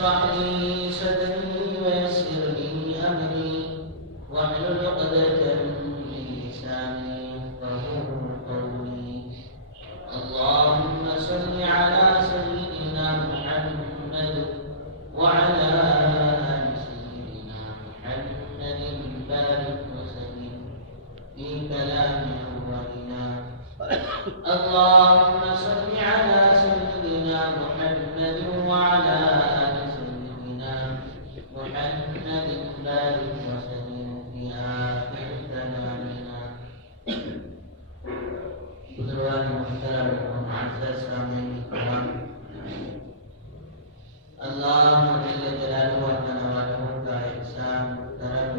اشرح لي صدري ويسر لي أمري واحلل عقدة من لساني يفقهوا قولي. اللهم صل على سيدنا محمد وعلى آل سيدنا محمد بارك وسلم في كلام أولنا. اللهم صل على سيدنا محمد وعلى آل سيدنا محمد بارك وسلم في آخر كلامنا. بزرگان محترم و معزز سامعین کرام، اللہ جل جلالہ و تنوالہ کا احسان کرم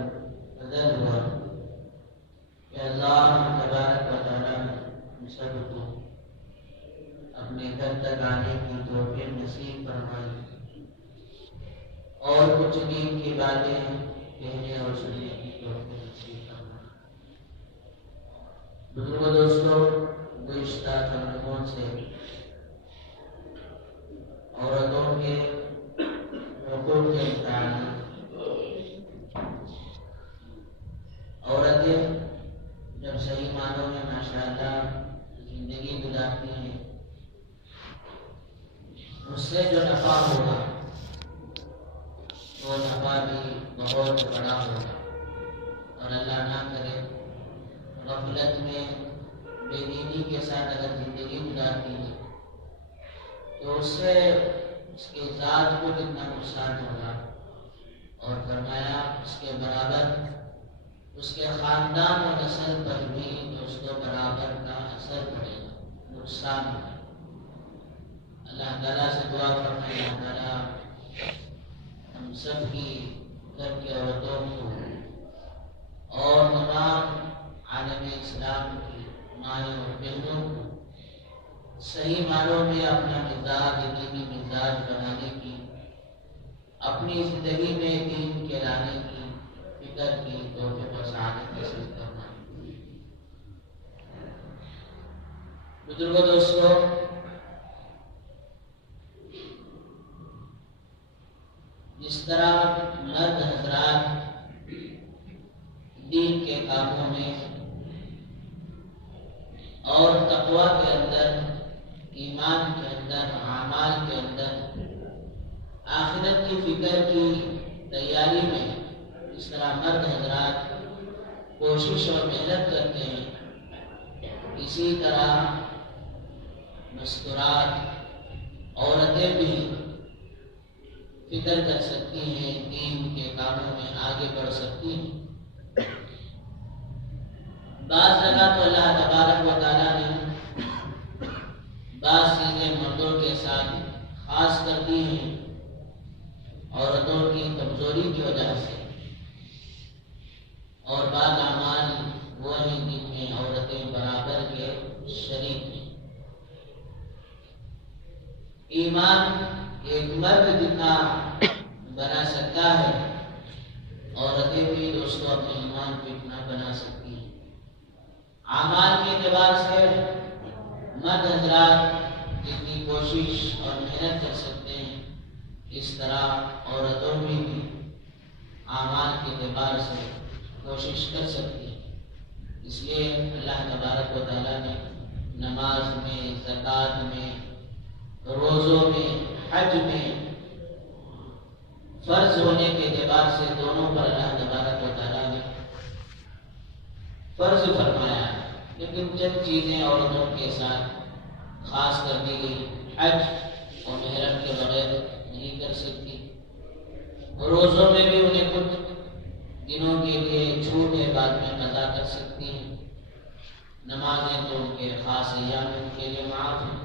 فضل ہوا کہ اللہ تبارک و تعالی نے ہم سب کو اپنے گھر تک آنے کی توفیق نصیب فرمائی اور کچھ دین کی باتیں کہنے اور سننے کی توفیق نصیب فرمائی. بزرگوں دوستوں، گزشتہ ترجموں سے عورتوں کے حقوق کے متعلق عورتیں جب صحیح معنوں میں ماشاءاللہ زندگی گزارتی ہیں، اس سے جو نفع ہوگا وہ نفع بھی بہت بڑا ہوگا، اور اللہ نہ کرے غفلت میں بے دینی کے ساتھ اگر زندگی گزارتی ہے تو اس سے اس کے ذات کو کتنا نقصان ہوگا، اور فرمایا اس کے برابر اس کے خاندان و نسل پر بھی اس کو برابر کا اثر پڑے گا، نقصان ہوگا. اللہ تعالیٰ سے دعا فرمائے اللہ تعالیٰ ہم سب کی گھر کی عورتوں کو اور تمام عالم اسلام کی مائیں اور بہنوں کو صحیح معنوں میں اپنا مزاج دینی مزاج بنانے کی، اپنی زندگی میں دین کے لانے کی فکر کی توفیق و سعادت نصیب کرنا. بزرگوں دوستوں، جس طرح مرد حضرات دین کے کاموں میں اور تقوی کے اندر، ایمان کے اندر، اعمال کے اندر، آخرت کی فکر کی تیاری میں اس طرح مرد حضرات کوشش اور محنت کرتے ہیں، اسی طرح مستورات عورتیں بھی فکر کر سکتی ہیں، دین کے کاموں میں آگے بڑھ سکتی ہیں. بعض جگہ تو اللہ تبارک و تعالیٰ نے بعض چیزیں مردوں کے ساتھ خاص کر دی ہیں عورتوں کی کمزوری کی وجہ سے، اور بعض اعمال وہ ہیں جن میں عورتیں برابر کے شریک ہیں. ایمان ایک مرد جتنا بنا سکتا ہے، عورتیں بھی دوستوں اپنے ایمان کو اتنا بنا سکتی ہیں. اعمال کے اعتبار سے مرد حضرات جتنی کوشش اور محنت کر سکتے ہیں، اس طرح عورتوں بھی اعمال کے اعتبار سے کوشش کر سکتی ہیں. اس لیے اللہ تبارک و تعالیٰ نے نماز میں، زکوٰۃ میں، روزوں میں، حج میں فرض ہونے کے اعتبار سے دونوں پر اللہ تبارک و تعالیٰ نے فرض فرمایا ہے. لیکن چند چیزیں عورتوں کے ساتھ خاص کر دی گئی. حج اور محرم کے بغیر نہیں کر سکتی. روزوں میں بھی انہیں کچھ دنوں کے لیے چھوٹ ہے، بعد میں قضا کر سکتی ہیں. نمازیں تو ان کے خاص ایام ان کے لیے معاف ہیں.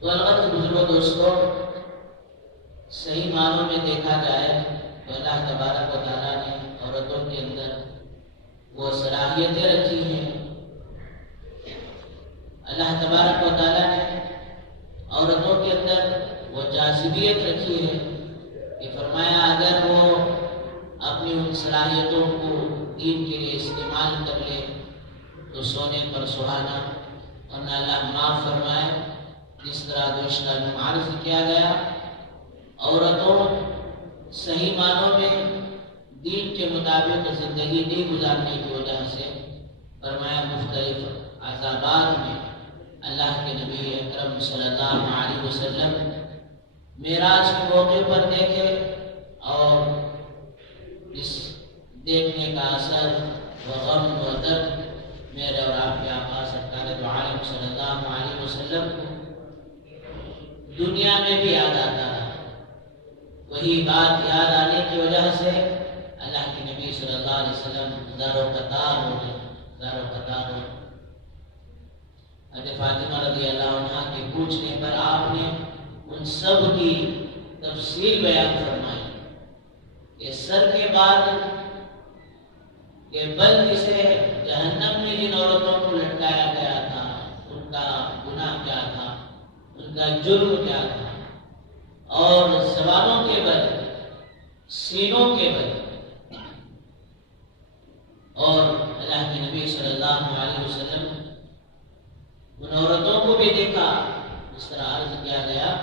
تو البتہ بزرگوں دوستوں، صحیح معنوں میں دیکھا جائے تو اللہ تبارک و تعالیٰ نے عورتوں کے اندر وہ صلاحیتیں رکھی ہیں. اللہ تبارک و تعالیٰ نے عورتوں کے اندر وہ جاذبیت رکھی ہے کہ فرمایا اگر وہ اپنی ان صلاحیتوں کو دین کے لیے استعمال کر لے تو سونے پر سہانا، ورنہ اللہ معاف فرمائے. جس طرح گزشتہ میں عرض کیا گیا عورتوں صحیح معنوں میں دین کے مطابق زندگی نہیں گزارنے کی وجہ سے فرمایا مختلف عذابات میں اللہ کے نبی اکرم صلی اللہ علیہ وسلم معراج کے موقع پر دیکھے، اور اس دیکھنے کا اثر و غم و درد میرے اور آپ کے آقا سرکار دو عالم صلی اللہ علیہ وسلم کو دنیا میں بھی یاد آتا رہا۔ وہی بات یاد آنے کی وجہ سے اللہ کے نبی صلی اللہ علیہ وسلم زار و قطار ہو گئے، زار و قطار ہو گئے۔ حضرت فاطمہ رضی اللہ عنہ کے پوچھنے پر آپ نے ان سب کی تفصیل بیان فرمائی کہ سر کے بعد کہ بل سے جہنم میں جن عورتوں کو لٹکایا گیا تھا ان کا گناہ کیا تھا، ان کا جرم کیا تھا، اور زبانوں کے بل، سینوں کے بل، اور اللہ کے نبی صلی اللہ علیہ وسلم ان عورتوں کو بھی دیکھا اس طرح عرض کیا گیا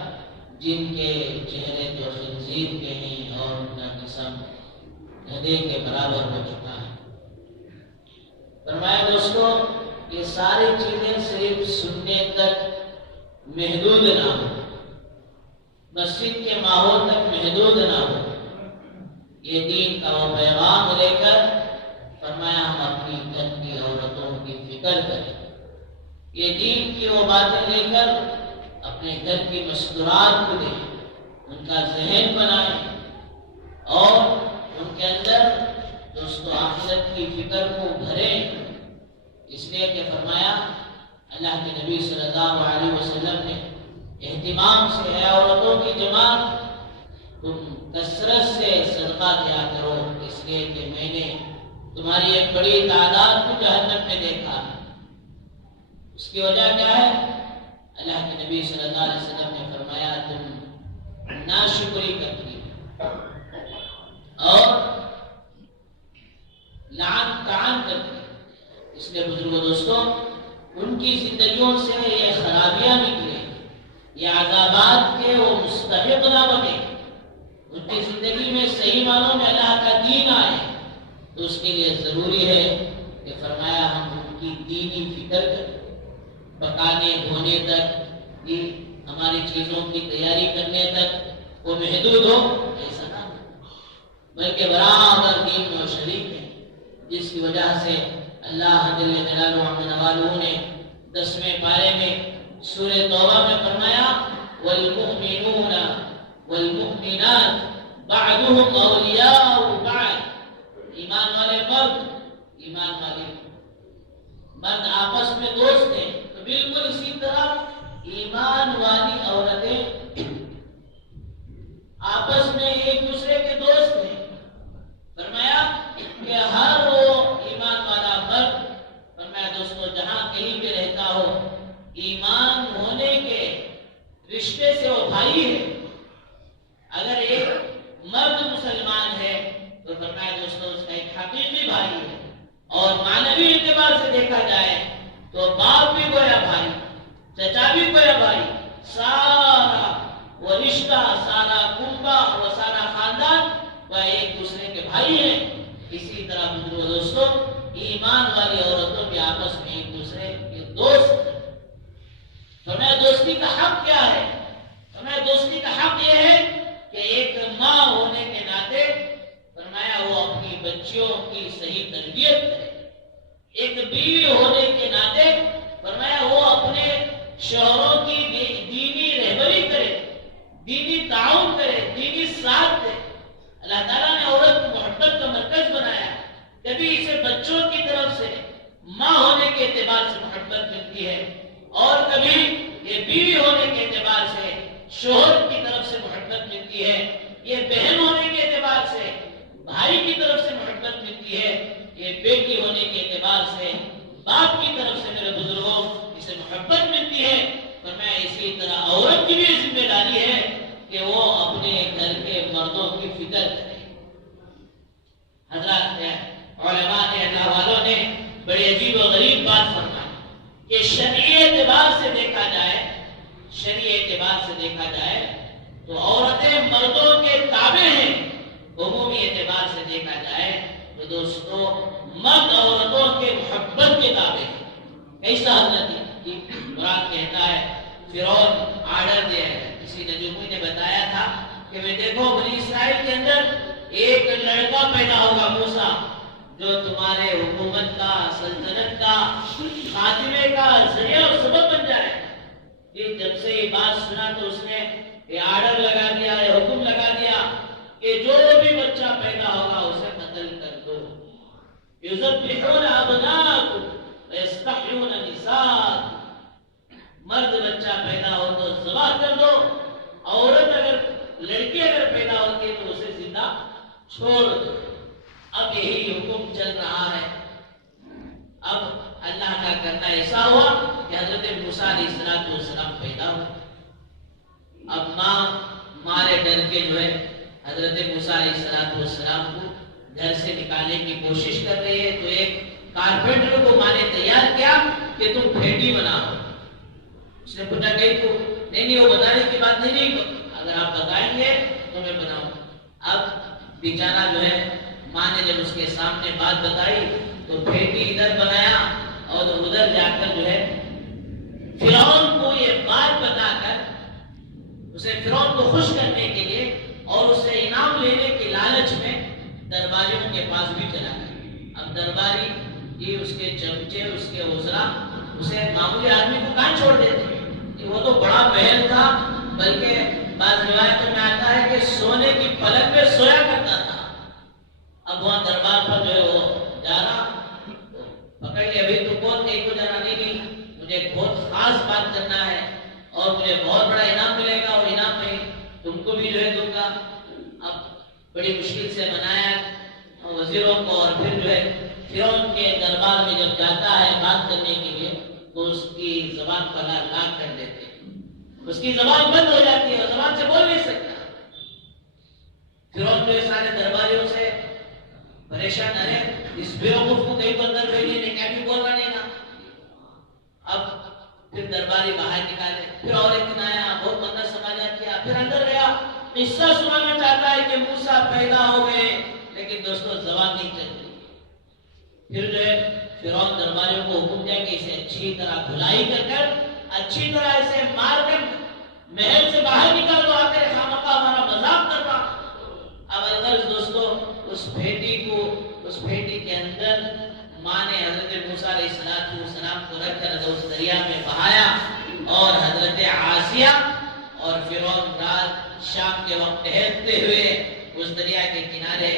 جن کے چہرے تو خنزیر کے ہیں اور ان کا جسم گدھے کے برابر ہو چکا ہے۔ فرمایا دوستو، یہ ساری چیزیں صرف سننے تک محدود نہ ہو، مسجد کے ماحول تک محدود نہ ہو، یہ دین کا وہ پیغام لے کر فرمایا ہم اپنی گھر کی عورتوں کی فکر کریں، یہ دین کی وہ باتیں لے کر اپنے گھر کی مستورات کو دیں، ان کا ذہن بنائیں اور ان کے اندر دوستو آخرت کی فکر کو بھریں۔ اس لیے کہ فرمایا اللہ کے نبی صلی اللہ علیہ وسلم نے اہتمام سے ہے عورتوں کی جماعت تم کثرت سے صدقہ کیا کرو، اس لیے کہ میں نے تمہاری ایک بڑی تعداد کو جہنم میں دیکھا۔ اس کی وجہ کیا ہے؟ اللہ کے نبی صلی اللہ علیہ وسلم نے فرمایا تم ناشکری کرتی اور لعن طعن کرتی۔ اس لیے بزرگوں دوستوں، ان کی زندگیوں سے یہ خرابیاں نکلے، یہ عذابات کے وہ مستحق نہ بنے، ان کی زندگی میں صحیح معنوں میں اللہ کا دین آئے، تو اس کے لیے ضروری ہے کہ فرمایا ہم ان کی دینی فکر کریں، پکانے دھونے تک، ہماری چیزوں کی تیاری کرنے تک وہ محدود ہو، ایسا نہ ہو، بلکہ برابر دین میں شریک ہے، جس کی وجہ سے اللہ جل جلالہ عملہ نے 10ویں پارے میں سورہ توبہ میں فرمایا والمؤمنون والمؤمنات بعضهم اولیاء بعض، ایمان والے مرد آپس میں دوست ہیں، تو بالکل اسی طرح ایمان والی عورتیں آپس میں ایک دوسرے کے دوست ہیں۔ فرمایا کہ ہر وہ ایمان والا مرد، فرمایا دوستو جہاں کہیں بھی رہتا ہو، ایمان ہونے کے رشتے سے وہ بھائی ہے۔ اگر ایک مرد مسلمان ہے تو فرمایا دوستو اس کا ایک حقیقی بھائی ہے، اور معنوی اعتبار سے دیکھا جائے تو باپ بھی گویا بھائی، چچا بھی گویا بھائی، سارا وہ رشتہ، سارا کنبہ، وہ سارا خاندان وہ ایک دوسرے کے بھائی ہیں۔ اسی طرح بزرگوں دوستوں، ایمان والی عورتوں بھی آپس میں ایک دوسرے کے دوست ہیں۔ فرمایا دوستی کا حق کیا ہے؟ فرمایا دوستی کا حق یہ ہے کہ ایک ماں ہونے کے ناطے فرمایا وہ اپنی بچیوں کی صحیح تربیت کرے، ایک بیوی ہونے کے ناطے فرمایا وہ اپنے شوہروں کی دینی رہبری کرے، دینی تعاون کرے، دینی ساتھ دے۔ اللہ تعالیٰ نے عورت کو محبت کا مرکز بنایا، کبھی اسے بچوں کی طرف سے ماں ہونے کے اعتبار سے محبت ملتی ہے، اور کبھی یہ بیوی ہونے کے اعتبار سے شوہر کی طرف سے محبت ملتی ہے، یہ بہن ہونے کے اعتبار سے بھائی کی طرف سے محبت ملتی ہے، یہ بیٹی ہونے کے اعتبار سے باپ کی طرف سے میرے بزرگوں اسے محبت ملتی ہے۔ فرمایا اسی طرح عورت کی بھی ذمہ داری ہے کہ وہ اپنے گھر کے مردوں کی فکر کرے۔ حضرات علماء نے، اللہ والوں نے بڑی عجیب و غریب بات فرمائی کہ شرعی اعتبار سے دیکھا جائے تو عورتیں مردوں کے تابع ہیں عمومی اعتبار سے دیکھا جائے تو دوستو مرد عورتوں کے محبت کے تابع ہیں. کیسا حضرت قرآن کہتا ہے فرعون آرڈر دیا ہے. کسی نجومی نے بتایا تھا کہ میں دیکھو بنی اسرائیل کے اندر ایک لڑکا پیدا ہوگا موسیٰ جو تمہارے حکومت کا سلطنت کا خاتمے کا ذریعہ اور سبب بن جائے. یہ جب سے یہ بات سنا تو اس نے یہ آرڈر لگا دیا ہے حکم لگا دیا کہ جو بھی بچہ پیدا ہوگا اسے قتل کر دو. یذبحون ابناءکم ویستحیون نساءکم. مرد بچہ پیدا ہو تو ذبح کر دو. عورت اگر لڑکی اگر پیدا ہوتی ہے تو اسے زندہ چھوڑ دو. اب یہی حکم چل رہا ہے. اب اللہ کا کرنا ایسا ہوا کہ حضرت موسیٰ علیہ السلام پیدا ہوا. اب ماں نے ڈر کے جو ہے حضرت موسیٰ علیہ السلام کو گھر سے نکالنے کی کوشش کر رہی ہے. تو ایک کارپینٹر کو ماں نے تیار کیا کہ تم پھیٹی بناؤ. اس نے پوچھا کہ نہیں وہ بتانے کی بات نہیں, اگر آپ بتائیں گے تو میں بناؤں. اب بیچارہ جو ہے ماں نے جب اس کے سامنے بات بتائی تو پھیٹی ادھر بنایا اور ادھر جا کر جو ہے فرعون کو یہ بات بتا کر اسے فرعون کو خوش کرنے کے لیے اور اسے انعام لینے کے لالچ میں درباریوں کے پاس بھی چلا گیا. اب درباری یہ اس کے چمچے اس کے وزراء اسے معمولی آدمی کو کہاں چھوڑ دیتے. وہ تو بڑا محل تھا, بلکہ بعض روایتوں میں آتا ہے کہ سونے کی پلنگ میں سویا کرتا تھا. اب وہاں دربار پر جو ہے وہ جا رہا پکڑ لیا, ابھی تو کون کہیں کو جانا نہیں, مجھے بہت خاص بات کرنا ہے اور مجھے بہت بڑا انعام ملے گا اور انعام میں تم کو بھی جو ہے دوں گا. اب بڑی مشکل سے منایا وزیروں کو اور پھر جو ہے فرعون کے دربار میں جب جاتا ہے بات کرنے کے لیے تو اس کی زبان پر لاک کر دیتے ہیں. اس کی زبان بند ہو جاتی ہے اور زبان سے بول نہیں سکتا. فرعون جو ہے سارے درباریوں سے پریشان ہے, اس بیوقوف کو کہیں اندر بھیجیے نہیں, کیا بھی بول رہا نہیں نا. اب پھر درباری باہر نکالے, پھر اور ایک دن آیا, بہت منت سماجات کیا, پھر اندر گیا, قصہ سنانا چاہتا ہے کہ موسیٰ پیدا ہو گئے, لیکن دوستوں زبان نہیں چلتی. پھر جو ہے فرعون درباریوں کو حکم دیا کہ اسے اچھی طرح دھلائی کر اچھی طرح اسے مار کر محل سے باہر نکال دو, آ کر خامخواہ ہمارا مذاق کر رہا. اب الغرض دوستو اس پھیٹی کے اندر ماں نے حضرت موسیٰ علیہ السلام کو رکھ کر اس دریا میں بہایا اور حضرت آسیہ اور فرعون رات شام کے وقت ٹہلتے ہوئے اس دریا کے کنارے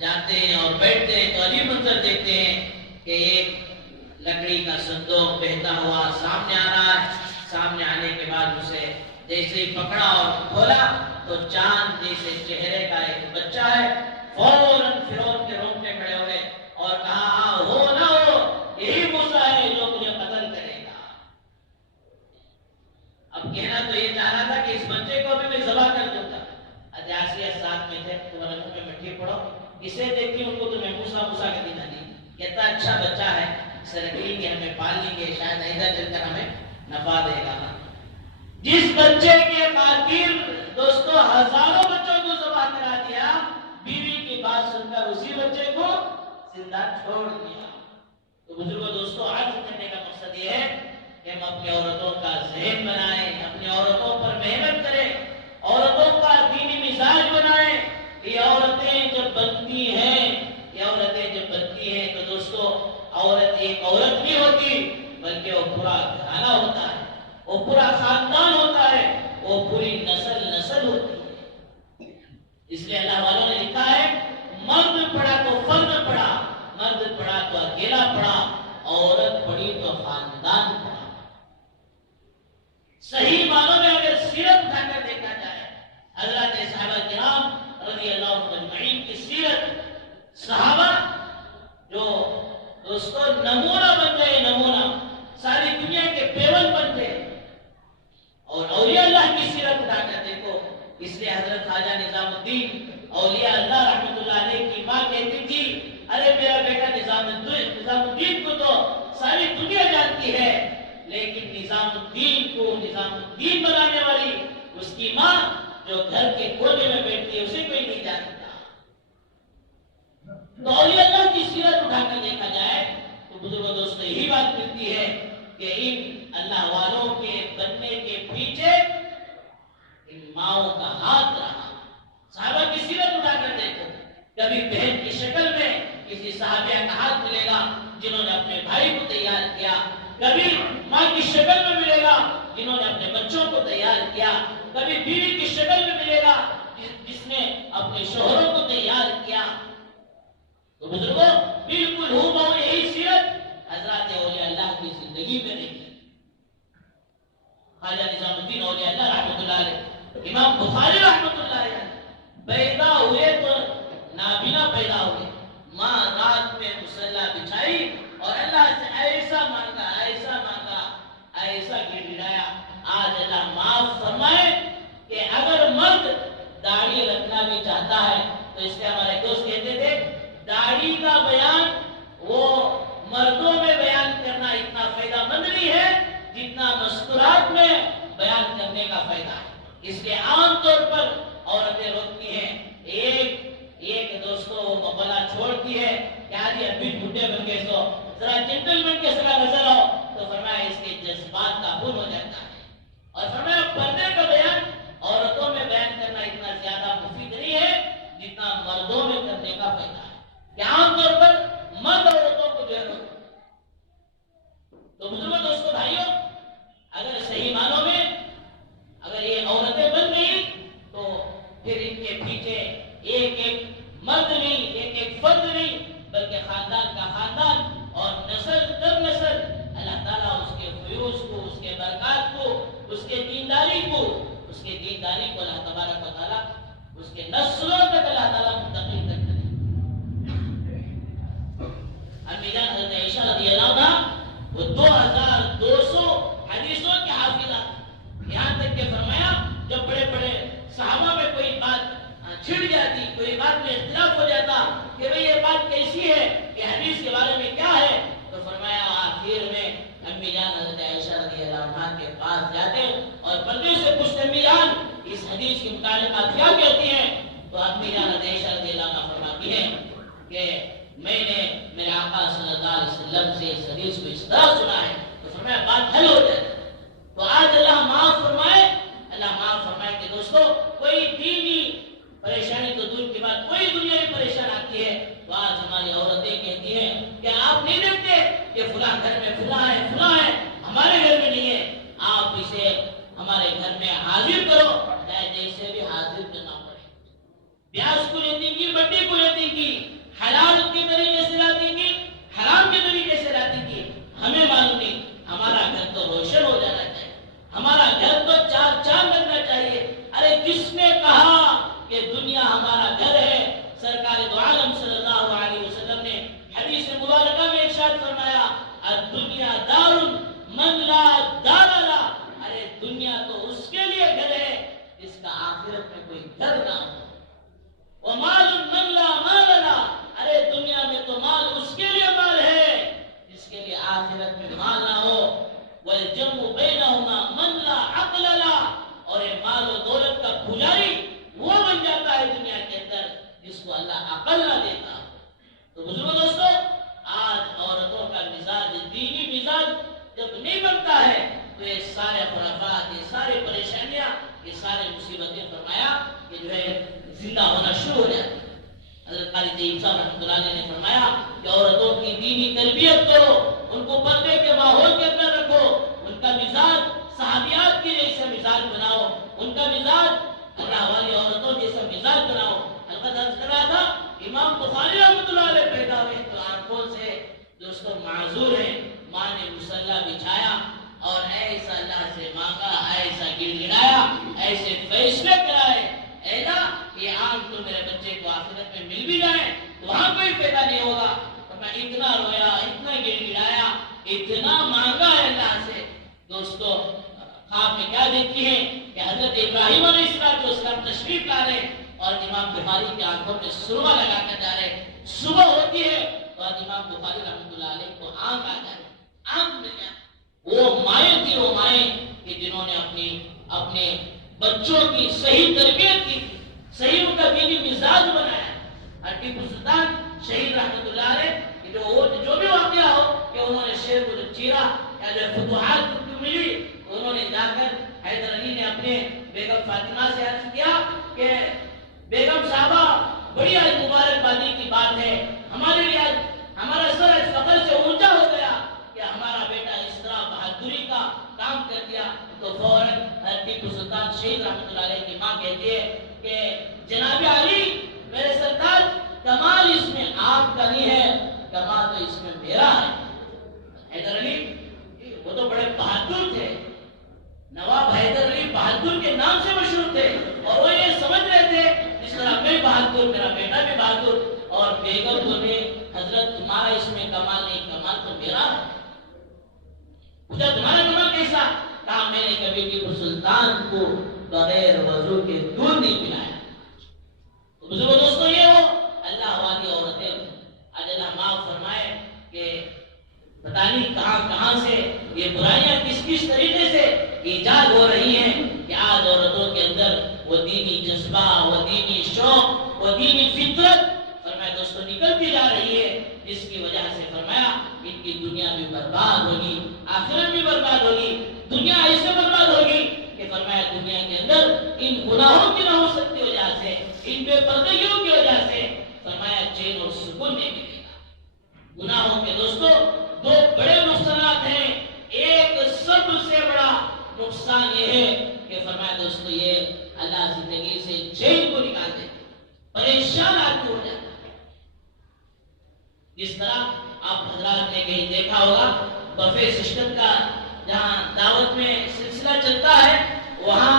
جاتے ہیں اور بیٹھتے ہیں تو عجیب منظر دیکھتے ہیں کہ ایک لکڑی کا صندوق بہتا ہوا سامنے آ رہا ہے. سامنے آنے کے بعد اسے جیسے ہی پکڑا اور کھولا تو چاند جیسے چہرے کا ایک بچہ ہے. فوراً فرعون کے رونگٹے کھڑے ہوئے اور کہا ہاں ہو نہ ہو یہی موسیٰ ہے جو تجھے قتل کرے گا. اب کہنا تو یہ چاہ رہا تھا کہ اس بچے کو بھی میں ذبح کر دوں گا. آسیہ ساتھ میں تھے, تمہارے منہ میں مٹھی پڑو, اسے دیکھتی ہوں کو تمہیں موسیٰ کا دینا نہیں. کہتا اچھا بچہ ہے, اسے رکھ لیں گے, ہمیں پال لیں گے, شاید ایسا چل کر ہمیں نفع دے گا. جس بچے کے قاتل دوستو ہزاروں بچوں کو ذبح کرا دیا, بیوی کی بات سن کر اسی بچے کو زندہ چھوڑ دیا. تو بزرگوں دوستو عرض کرنے کا مقصد یہ ہے کہ ہم اپنی عورتوں کا ذہن بنائیں, اپنی عورتوں پر محنت کریں, عورتوں کا دینی مزاج بنائیں. یہ عورتیں جب بنتی ہیں تو دوستو عورت ایک عورت نہیں ہوتی بلکہ وہ پورا گھرانہ ہوتا ہے, وہ پورا خاندان ہوتا ہے, وہ پوری نسل ہوتی ہے. اس لیے اللہ والوں نے لکھا ہے مرد پڑا تو فرد پڑا, مرد پڑا تو اکیلا پڑا, عورت پڑی تو خاندان پڑا. صحیح معنوں میں اگر سیرت اٹھا کر دیکھا جائے حضرات صحابہ کرام رضی اللہ عنہم اجمعین کی سیرت, صحابہ جو دوستو نمونہ بن گئے, نمونہ ساری دنیا کے پیون بن گئے. اور اولیاء اللہ کی سیرت اٹھا کر دیکھو. اس لیے حضرت خواجہ نظام الدین اولیاء اللہ رحمۃ اللہ علیہ کی ماں کہتی تھی ارے میرا بیٹا نظام الدین کو تو ساری دنیا جانتی ہے, لیکن نظام الدین کو نظام الدین بنانے والی اس کی ماں جو گھر کے کونے میں بیٹھتی ہے اسے کوئی نہیں جانتا۔ تو اولیاء اللہ کی سیرت اٹھا کر دیکھا جائے تو بزرگوں دوستوں یہی بات ملتی ہے کہ ان اللہ والوں کے بننے کے پیچھے ان ماؤں کا ہاتھ رہا۔ صحابہ کی سیرت اٹھا کر دیکھو، کبھی بہن کی شکل میں کسی صحابیہ کا ہاتھ ملے گا جنہوں نے اپنے بھائی کو تیار کیا، کبھی ماں کی شکل میں ملے گا جنہوں نے اپنے بچوں کو تیار کیا، کبھی بیوی کی شکل میں ملے گا جس نے اپنے شوہروں کو تیار کیا۔ تو بزرگوں بالکل ہو بہو یہی سیرت حضرات اولیاء اللہ کی زندگی میں نہیں ہے۔ خواجہ نظام الدین اولیاء اللہ رحمۃ اللہ علیہ، امام بخاری رحمۃ اللہ علیہ پیدا ہوئے تو نابینا پیدا ہوئے، ماں رات میں مصلی بچھائی اور اللہ سے ایسا مانگا ایسا گر گرایا۔ آج اللہ معاف فرمائے کہ اگر مرد داڑھی رکھنا بھی چاہتا ہے تو اس لیے ہمارے دوست کہتے تھے داڑھی کا بیان وہ مردوں میں بیان کرنا اتنا فائدہ مند نہیں ہے جتنا مستورات میں بیان کرنے کا فائدہ ہے۔ اس لیے عام طور پر عورتیں روکتی ہیں، ایک دوستوں وہ مقبلہ چھوڑتی ہے کہ آج ابھی بھٹے بن کے سو ذرا جنٹلمین کے ساتھ نظر آؤ، تو فرمایا اس کے جذبات قابو ہو جاتا ہے۔ اور فرمایا پردے کا بیان عورتوں میں بیان کرنا اتنا زیادہ مفید نہیں ہے جتنا مردوں میں کرنے کا فائدہ ہے، کہ عام طور پر مرد عورتوں کو جو ہے۔ تو بزرگوں دوستوں بھائیوں، اگر صحیح معنوں میں اگر یہ عورتیں بن گئی تو پھر ان کے پیچھے ایک مرد نہیں، ایک فرد نہیں، بلکہ خاندان کا خاندان اور نسل در نسل اللہ تعالیٰ اس کے فیوز کو، اس کے برکات کو، اس کے دینداری کو اللہ تبارک و تعالیٰ اس کے نسلوں تک اللہ تعالیٰ منتقل کرتے ہیں۔ امی جان حضرت عائشہ رضی اللہ عنہا وہ 2200 حدیثوں کے حافظہ، یہاں تک کہ فرمایا جب بڑے بڑے صحابہ میں کوئی بات چھڑ جاتی، کوئی بات میں اختلاف ہو جاتا کہ بھئی یہ بات کیسی ہے کہ حدیث کے بارے میں کیا ہے، تو فرمایا آخر میں امی جان حضرت عائشہ رضی اللہ عنہا کے پاس جاتے اور پردے سے پوچھتے امی جان اس حدیث کے متعلق کیا کہتی ہیں؟ تو امی جان حضرت عائشہ رضی اللہ عنہا فرماتی ہیں کہ میں نے میرے آقا صلی اللہ علیہ وسلم سے اس حدیث کو اس طرح سنا ہے، تو فرمایا بات حل ہو جائے۔ تو آج اللہ معاف فرمائے کہ دوستو کوئی دینی پریشانی تو دور کی بات، کوئی دنیاوی پریشان آتی ہے تو آج ہماری عورتیں کہتی ہیں کہ آپ نہیں دیکھتے کہ فلاں گھر میں فلاں ہے، ہمارے گھر میں نہیں ہے، آپ اسے ہمارے گھر میں حاضر کرو، چاہے جیسے بھی حاضر کرنا پڑے۔ بیاس کو لیتی کی، بٹی کو لیتی کی، حلال کے طریقے سے لاتی کی، حرام کے طریقے سے لاتی کی، ہمیں معلوم نہیں۔ ہمارا گھر تو روشن ہو جانا چاہیے، ہمارا گھر تو چار چاند لگنا چاہیے۔ ارے کس نے کہا کہ دنیا ہمارا گھر ہے؟ سرکار دو عالم صلی اللہ علیہ وسلم نے حدیث مبارکہ میں ارشاد فرمایا الدنیا دار من لا دار لا، ارے دنیا تو اس کے لیے گھر ہے جس کا آخرت میں کوئی گھر نہ ہو۔ ومال من لا مال لا، ارے دنیا میں تو مال اس کے لیے مال ہے جس کے لیے آخرت میں مال نہ ہو۔ والجمع بینہما من لا عقل لا، اور یہ مال و دولت کا پجاری وہ بن جاتا ہے دنیا کے اندر جس کو اللہ عقل نہ دیتا۔ تو بزرگوں دوستو آج عورتوں کا مزاج، دینی مزاج جب نہیں بنتا ہے تو یہ سارے خرافات، یہ سارے پریشانیاں، یہ سارے مصیبتیں فرمایا کہ جو ہے زندہ ہونا شروع ہو جاتی۔ حضرت قاری طیب صاحب رحمۃ اللہ علیہ نے فرمایا کہ عورتوں کی دینی تربیت کرو، ان کو پردے کے ماحول کے اندر رکھو، ان کا مزاج صحابیات کے جیسا مزاج بناؤ، ان کا مزاج اللہ والی عورتوں جیسا مزاج بناؤ۔ البتہ عرض کر رہا تھا امام بخاری رحمۃ اللہ علیہ پیدا ہوئے تو آنکھوں سے دوستوں معذور ہیں، ماں نے مصلی بچھایا اور ایسا اللہ سے مانگا، ایسا گر گرایا، ایسے فیصلے کرائے، یہ آنکھ تو میرے بچے کو آخرت میں مل بھی جائے وہاں کوئی فائدہ نہیں ہوگا۔ تو میں اتنا رویا، اتنا گر گرایا، اتنا مانگا ہے اللہ سے۔ دوستو خواب میں کیا دیکھتی ہیں کہ حضرت ابراہیم علیہ السلام تشریف لا رہے اور امام بخاری کی آنکھوں میں سرما لگا کر جا رہے۔ صبح ہوتی ہے تو امام بخاری رحمۃ اللہ علیہ کو آنکھ آ جائے، آنکھ مل جائے۔ وہ مائیں تھی، وہ مائیں کہ جنہوں نے اپنے بچوں کی صحیح تربیت صحیح ان کا دینی مزاج بنایا ہے. اور ٹیپو سلطان شہید رحمت اللہ علیہ جو بھی واقعہ ہو کہ انہوں نے شیر کو جو چیرا یا جو فتوحات کو ملی، انہوں نے جا کر حیدر علی نے اپنے بیگم فاطمہ سے عرض کیا کہ بیگم صاحبہ بڑی آج مبارکبادی کی بات ہے، ہمارے لیے آج ہمارا سر اس فخر سے اونچا ہو گیا کہ ہمارا بیٹا اس طرح بہادری کا کام کر دیا. تو فوراً ٹیپو سلطان شہید رحمت اللہ علیہ کی ماں کہتی ہے کہ جناب علی میرے سرتاج، کمال اس میں آپ کا نہیں ہے، کمال تو اس میں میرا ہے. حیدر علی وہ تو بڑے بہادر تھے، نواب حیدر علی بہادر کے نام سے مشہور تھے، اور وہ یہ سمجھ رہے تھے جس طرح میں بہادر، میرا بیٹا بھی بہادر. اور بیگم بولے حضرت تمہارا اس میں کمال نہیں، کمال تو میرا ہے. پوچھا تمہارا کمال کیسا؟ کہا میں نے کبھی ٹیپو سلطان کو بغیر وضو کے دودھ نہیں پلایا. تو بزرگوں دوستوں یہ وہ اللہ والی عورتیں آج اللہ معاف فرمائے کہ پتہ نہیں کہاں کہاں سے یہ برائیاں کس کس طریقے سے ایجاد ہو رہی ہیں کہ آج عورتوں کے اندر وہ دینی جذبہ، وہ دینی شوق، وہ دینی فطرت فرمایا دوستوں نکلتی جا رہی ہے، جس کی وجہ سے فرمایا ان کی دنیا بھی برباد ہوگی، آخرت بھی برباد ہوگی. دنیا ایسے برباد ہوگی کہ فرمایا دنیا کے اندر ان گناہوں کی نحوست کی وجہ سے، ان بے پردگیوں کی وجہ سے فرمایا چین اور سکون نہیں ملے گا. گناہوں کے دوستوں دو بڑے نقصانات ہیں. ایک سب سے بڑا نقصان یہ ہے کہ فرمایا دوستوں یہ اللہ زندگی سے چین کو نکال دیتے، پریشان آدمی ہو جاتا ہے. جس طرح آپ حضرات نے کہیں دیکھا ہوگا بفے سسٹم کا جہاں دعوت میں سلسلہ چلتا ہے، وہاں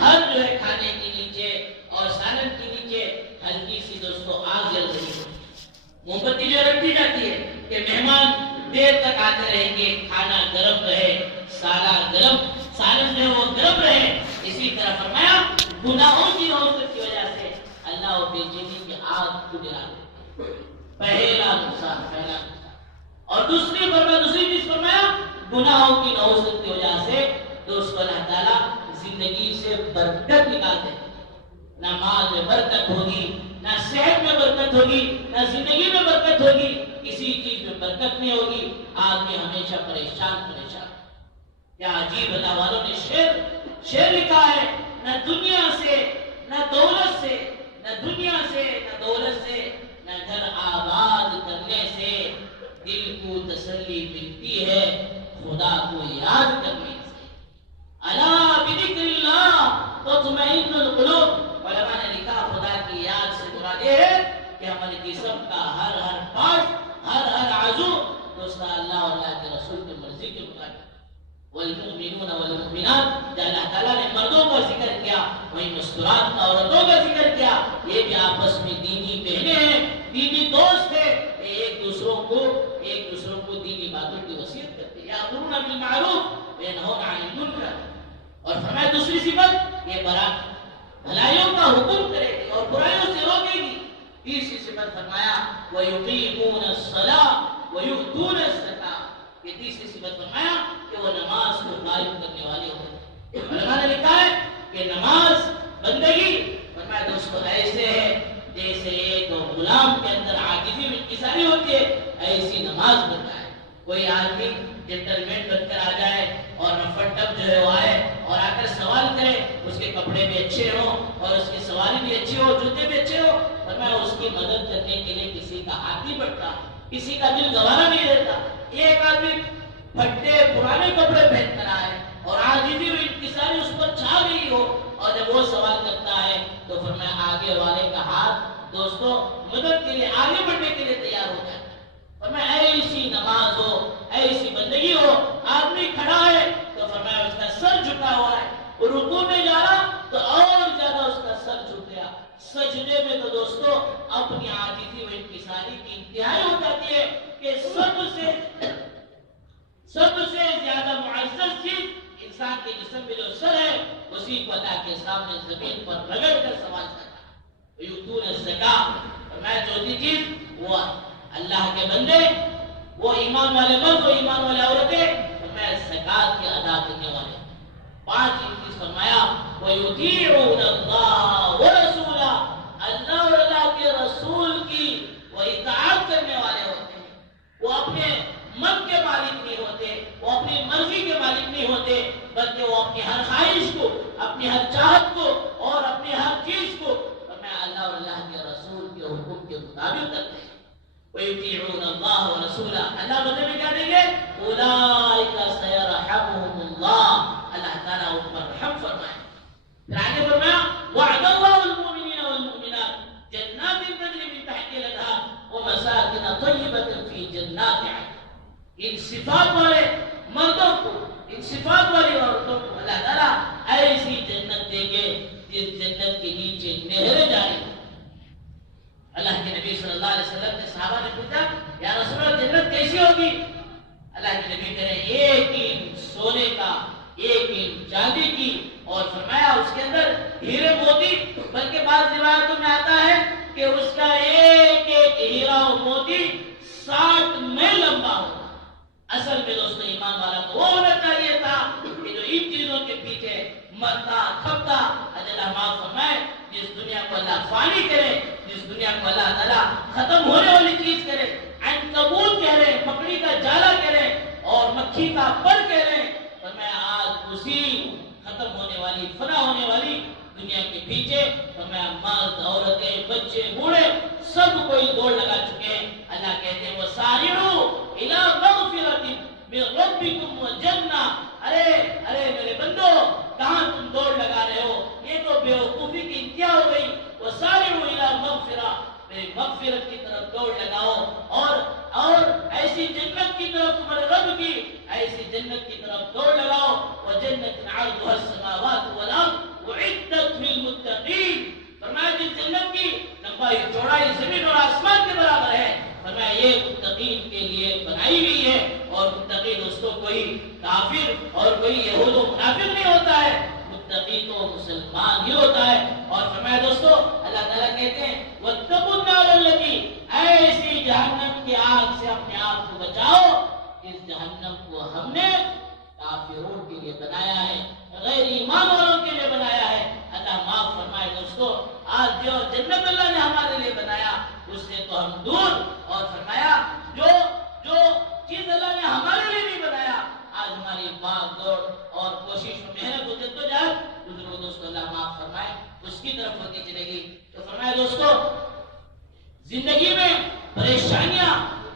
ہر جو ہے کھانے کے نیچے اور سالن کے نیچے ہلکی سی دوستوں آگ جل رہی ہے، موم بتی جو رکھی جاتی ہے کہ مہمان دیر تک آتے رہیں گے، کھانا گرم رہے، سالن جو ہے وہ گرم رہے. اسی طرح فرمایا گناہوں کی نحوست کی وجہ سے اللہ و بے چینی کی آگ کو جلا دیتے. پہلا نقصان. اور دوسری چیز فرمایا گناہوں کی نحوست کی وجہ سے دوستو اللہ تعالیٰ زندگی سے برکت نکال دیتے. نہ مال میں برکت ہوگی، نہ صحت میں برکت ہوگی، نہ زندگی میں برکت ہوگی، کسی چیز میں برکت نہیں ہوگی. آدمی ہمیشہ پریشان. کیا عجیب اللہ والوں نے شعر لکھا ہے، نہ دنیا سے نہ دولت سے، نہ دنیا سے نہ دولت سے، نہ گھر آباد کرنے سے دل کو تسلی ملتی ہے خدا کو یاد کرنے سے. الا بذکر اللہ تطمئن القلوب. علماء نے لکھا خدا کی یاد سے مراد یہ ہے کہ ہمارے جسم کا ہر پارٹ، ہر عضو دوستا اللہ اور اللہ کے رسول کی مرضی کے مطابق. والمؤمنون والمؤمنات، جب اللہ تعالیٰ نے مردوں کا ذکر کیا وہیں مسکرات کا عورتوں کا ذکر کیا. یہ بھی آپس میں دینی بہنیں ہیں، دینی دوست ہیں، ایک دوسروں کو دینی باتوں کی وصیت کرتے ہیں. یأمرون بالمعروف وینہون عن المنکر. اور فرمایا دوسری صفت یہ بھلائیوں کا حکم کرے گی اور برائیوں سے روکے گی. تیسری صفت فرمایا وَيُقِيمُونَ الصَّلَاةَ وَيُؤْتُونَ الزَّكَاةَ. یہ تیسری صفت فرمایا کہ وہ نماز کو قائم کرنے والے ہوتے ہیں. علماء نے لکھا ہے کہ نماز بندگی فرمایا دوستو ایسے ہے جیسے ایک غلام کے اندر عاجزی میں انکساری ہوتی ہے، ایسی نماز بنتا ہے. کوئی آدمی جنٹلمین بن کر آ جائے اور رفٹ ٹپ جو ہے وہ آئے اور آ کر سوال کرے، اس کے کپڑے بھی اچھے ہوں اور اس کی سواری بھی اچھی ہو، جوتے بھی اچھے ہو، فرمایا اس کی مدد کرنے کے لیے کسی کا ہاتھ نہیں بڑھتا، کسی کا دل گوارا نہیں دیتا. ایک آدمی پھٹے پرانے کپڑے پہن کر آئے اور عاجزی اور انکساری اس پر چھا گئی ہو، اور جب وہ سوال کرتا ہے تو فرمایا آگے والے کا ہاتھ دوستو مدد کے لیے، آگے بڑھنے کے لیے تیار ہو جاتا ہے. فرمایا ایسی نماز ہو، ایسی بندگی ہو. آدمی کھڑا ہے تو فرمایا اس کا سر جھکا ہوا ہے، رکوع میں جا رہا تو اور زیادہ اس کا سر جھک گیا. سجدے میں تو دوستو اپنی عاجزی و انکساری کی انتہائی ہو جاتی ہے کہ سب سے زیادہ معزز چیز انسان کے جسم میں جو سر ہے اسی کو اللہ کے سامنے زمین پر رگڑ کر سوال کرتا. یؤتون الزکاۃ. فرمایا چوتھی چیز وہ اللہ کے بندے، وہ ایمان والے مرد و ایمان والے عورتیں فرمایا زکات کے ادا کرنے والے. پانچ چیز فرمایا وَيُطِيعُونَ اللَّهَ وَرَسُولَهُ. اپنے من کے مالک نہیں ہوتے، وہ اپنی مرضی کے مالک نہیں ہوتے، بلکہ وہ اپنی ہر خواہش کو، اپنی ہر چاہت کو اور اپنی ہر چیز کو اللہ اور اللہ کے رسول کے حکم کے مطابق کرتے ہیں۔ وَيُطِيعُونَ اللَّهَ وَرَسُولَهُ، اللہ بدلے میں کیا دیں گے؟ أُولَٰئِكَ سَيَرْحَمُهُمُ اللَّهُ، اللہ تعالیٰ ان پر رحم فرمائے۔ پھر آگے فرمایا وَعَدَ اللَّهُ الْمُؤْمِنِينَ وَالْمُؤْمِنَاتِ جَنَّاتٍ تَجْرِي مِن تَحْتِهَا الْأَنْهَارُ وَمَسَاكِنَ طَيِّبَةً فِي جَنَّاتِ عَدْنٍ، ان صفات والے مردوں کو، ان صفات والی عورتوں کو اللہ تعالیٰ ایسی جنت دیں گے جس جنت کے نیچے نہریں جاری ہوں۔ اللہ کے نبی صلی اللہ علیہ وسلم نے صحابہ نے پوچھا یا رسول اللہ جنت کیسی ہوگی؟ اللہ کے نبی کہہ رہے ایک اینٹ سونے کا، ایک اینٹ چاندی کی، اور فرمایا اس کے اندر ہیرے موتی، بلکہ بعض روایتوں میں آتا ہے کہ اس کا ایک ایک ہیرا و موتی 60 میل لمبا ہوگا۔ اصل میں دوستو ایمان والا تو وہ ہونا چاہیے تھا کہ جو ان چیزوں کے پیچھے مرتا تھکتا، اللہ معاف فرمائے، جس دنیا کو اللہ فانی کرے، جس دنیا کو اللہ تعالیٰ ختم ہونے والی چیز کرے، عنکبوت کہہ رہے، مکڑی کا جالا کہہ رہے اور مکھی کا پر کہہ رہے، فرمایا آج اسی ختم ہونے والی، فنا ہونے والی دنیا کے پیچھے فرمایا مرد، عورتیں، بچے، بوڑھے سب کوئی دوڑ لگا چکے ہیں۔ اللہ کہتے ہیں وَسَارِعُوا إِلَىٰ مَغْفِرَةٍ مِّن رَّبِّكُمْ وَجَنَّةٍ، ارے میرے بندو کہاں تم دوڑ لگا رہے ہو؟ یہ تو بیوقوفی کی انتہا ہو گئی۔ وَسَارِعُوا إِلَىٰ مَغْفِرَةٍ، میری مغفرت کی طرف دوڑ لگاؤ، اور ایسی جنت کی طرف تمہارے رب کی ایسی جنت کی طرف دوڑ لگاؤ۔ وَجَنَّةٍ عَرْضُهَا السَّمَاوَاتُ وَالْأَرْضُ أُعِدَّتْ لِلْمُتَّقِينَ، فرمایا جس جنت کی لمبائی چوڑائی زمین اور آسمان کے برابر ہے، فرمایا یہ متقین کے لیے بنائی ہوئی ہے، اور متقی دوستوں کوئی کافر اور کوئی یہود و منافق نہیں ہوتا ہے، متقی تو مسلمان ہی ہوتا ہے۔ اور فرمایا دوستو اللہ تعالیٰ کہتے ہیں وَاتَّقُوا النَّارَ الَّتِي، ایسی جہنم کی آگ سے اپنے آپ کو بچاؤ اس جہنم کو ہم نے کافروں کے لیے بنایا ہے، غیر ایمان والوں کے لیے بنایا ہے۔ اللہ معاف فرمائے دوستو، آج جو جنت اللہ نے ہمارے لیے بنایا اس سے تو ہم دور، اور فرمایا جو چیز اللہ نے ہمارے لیے نہیں بنایا، آج ہماری بھاگ دوڑ اور کوشش و محنت و جدوجہد دوستو اللہ معاف فرمائے اس کی طرف ہوتی چلے گی۔ تو فرمایا دوستو زندگی میں پریشانیاں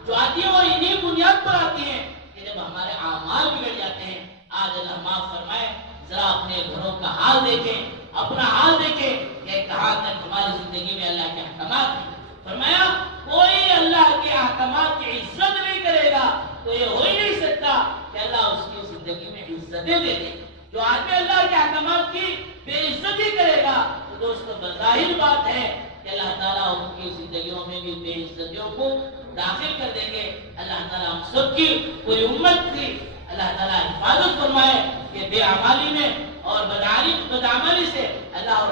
جو آتی ہیں وہ انہی بنیاد پر آتی ہیں کہ جب ہمارے اعمال بگڑ جاتے ہیں۔ آج اللہ معاف فرمائے ذرا اپنے گھروں کا حال دیکھیں، اپنا حال دیکھیں کہ کہاں تک ہماری زندگی میں اللہ کے احکامات ہیں۔ فرمایا کوئی اللہ کے احکامات کی عزت نہیں کرے گا تو یہ ہو ہی نہیں سکتا کہ اللہ اس کی زندگی میں عزتیں دے دے۔ جو آدمی اللہ کے احکامات کی بے عزتی کرے گا تو دوستو بظاہر بات ہے کہ اللہ تعالیٰ ان کی زندگیوں میں بھی بے عزتیوں کو داخل کر دیں گے۔ اللہ تعالیٰ ہم سب کی پوری امت کی اللہ تعالیٰ حفاظت فرمائے کہ بے عمالی میں اور بدعمالی سے اللہ اور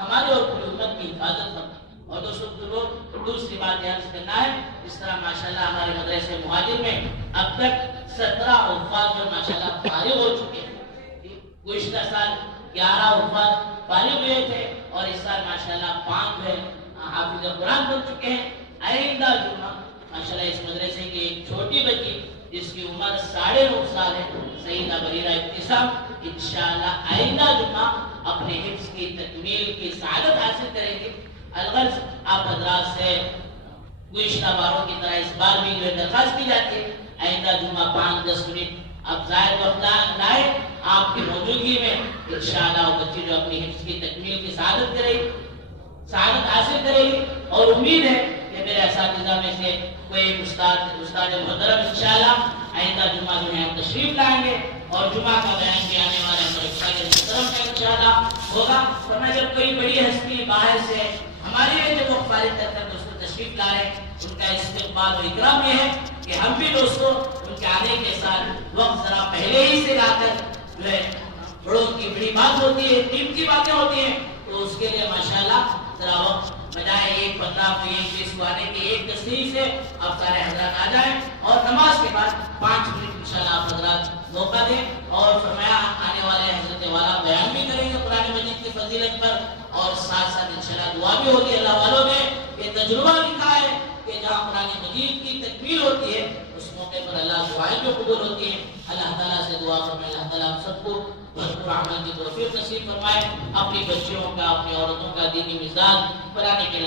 ہمارے اور پوری امت کی حفاظت فرمائے۔ اور دوسری بات یاد کرنا ہے، اس طرح ماشاءاللہ ہمارے مدرسے مہاجر میں اب تک 17 حفاظ جو ماشاءاللہ فارغ ہو چکے ہیں۔ گزشتہ سال 11 حفاظ فارغ ہوئے تھے اور اس سال ماشاءاللہ 5 جو ہے حافظ قرآن بن چکے ہیں۔ آئندہ جمعہ ماشاءاللہ اس مدرسے کی ایک چھوٹی بچی جس کی عمر 9.5 سال ہے، سیدہ بریرہ ابتسام، انشاءاللہ آئندہ جمعہ اپنے حفظ کی تکمیل کی سعادت حاصل کریں گے۔ الغرض آپ حضرات سے گزشتہ باروں کی طرح اس بار بھی جو ہے درخواست کی جاتی ہے آئندہ جمعہ 5-10 منٹ اب زائد وقت لائے آپ کی موجودگی میں انشاءاللہ وہ بچی جو اپنی حفظ کی تکمیل کی سعادت کرے گی، سعادت حاصل کرے گی، اور امید ہے کہ میرے اساتذہ میں سے کوئی استاد محترم انشاءاللہ آئندہ جمعہ جو ہے تشریف لائیں گے اور جمعہ کا بیان بھی آنے والے ہمارے استاد محترم کا انشاءاللہ ہوگا۔ فرمایا جب کوئی بڑی ہستی باہر سے ہمارے لیے جب وہ فارغ کر کر دوستوں تشریف لا رہے ہیں ان کا استقبال و اکرام یہ ہے کہ ہم بھی دوستوں ان کے آنے کے ساتھ وقت ذرا پہلے ہی سے لا کر جو ہے بڑوں کی بڑی بات ہوتی ہے، قیمتی باتیں ہوتی ہیں، تو اس کے لیے ماشاءاللہ ذرا وقت بجائے 1:15 کو 1:20 کو آنے کے 1:10 سے آپ سارے حضرات آ جائیں اور نماز کے بعد 5 منٹ انشاءاللہ آپ حضرات موقع دیں۔ اور فرمایا آنے والے حضرت والا بیان بھی کریں گے قرآن مجید کی فضیلت پر، اور ساتھ ساتھ انشاءاللہ دعا بھی ہوگی۔ اللہ والوں نے یہ تجربہ لکھا ہے کہ کہ جہاں قرآن مجید کی تکمیل ہوتی ہے اس موقع پر اللہ دعائیں جو قبول ہوتی ہیں. اللہ تعالیٰ سے دعا فرمائے اللہ تعالیٰ ہم سب کو بھرپور عمل کی توفیق نصیب فرمائے. اپنی بچیوں کا اپنی عورتوں کا دینی مزاج بنانے کے